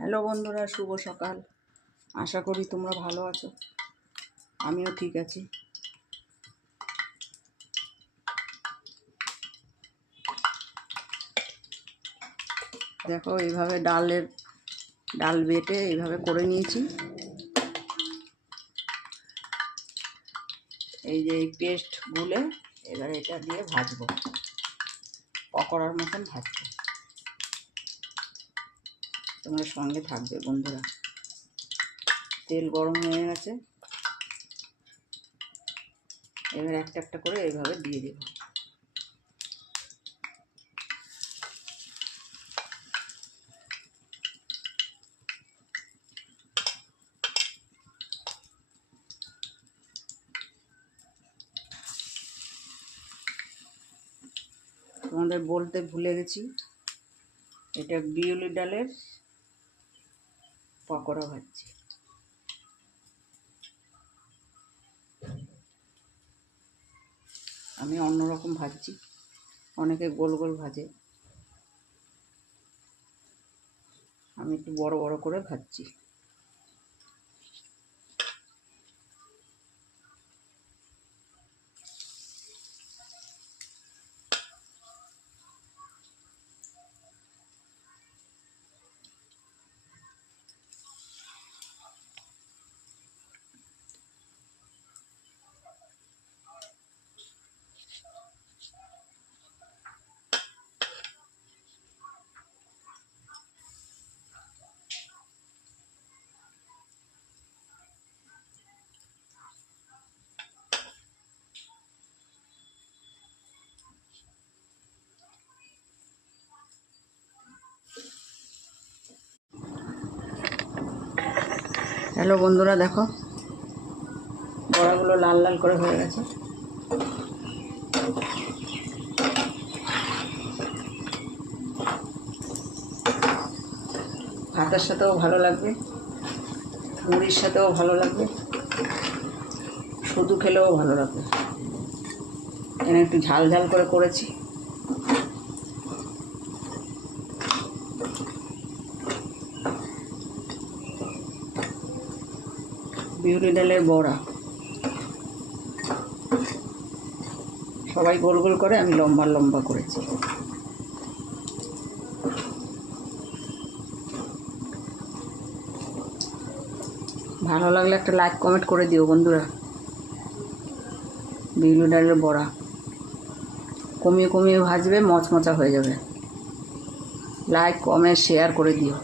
Hello বন্ধুরা, শুভ সকাল। আশা করি তোমরা ভালো আছো, আমিও ঠিক আছি। দেখো, এইভাবে ডাল বেটে এইভাবে করে নিয়েছি। এই যে এই পেস্ট গুলে এবার এটা দিয়ে ভাজবো, পকোড়ার মতন ভাজবো। তোমার সঙ্গে থাকবে বন্ধুরা। তেল গরম হয়ে গেছে, এবার একটা একটা করে এইভাবে দিয়ে দেবো। তোমাদের বলতে ভুলে গেছি, এটা বিউলি ডালের পকোড়া ভাজছি। আমি অন্যরকম ভাজছি, অনেকে গোল গোল ভাজে, আমি একটু বড় বড় করে ভাজছি। হ্যালো বন্ধুরা, দেখো বড়াগুলো লাল লাল করে হয়ে গেছে। ভাতের সাথেও ভালো লাগবে, মুড়ির সাথেও ভালো লাগবে, শুধু খেলেও ভালো লাগবে। এখানে একটু ঝাল ঝাল করে করেছি। বিউলি ডালের বড়া সবাই গোল গোল করে, আমি লম্বা লম্বা করেছি। ভালো লাগলে একটা লাইক কমেন্ট করে দিও বন্ধুরা। বিউলি ডালের বড়া কমিয়ে কমিয়ে ভাজবে, মচমচা হয়ে যাবে। লাইক কমেন্ট শেয়ার করে দিও।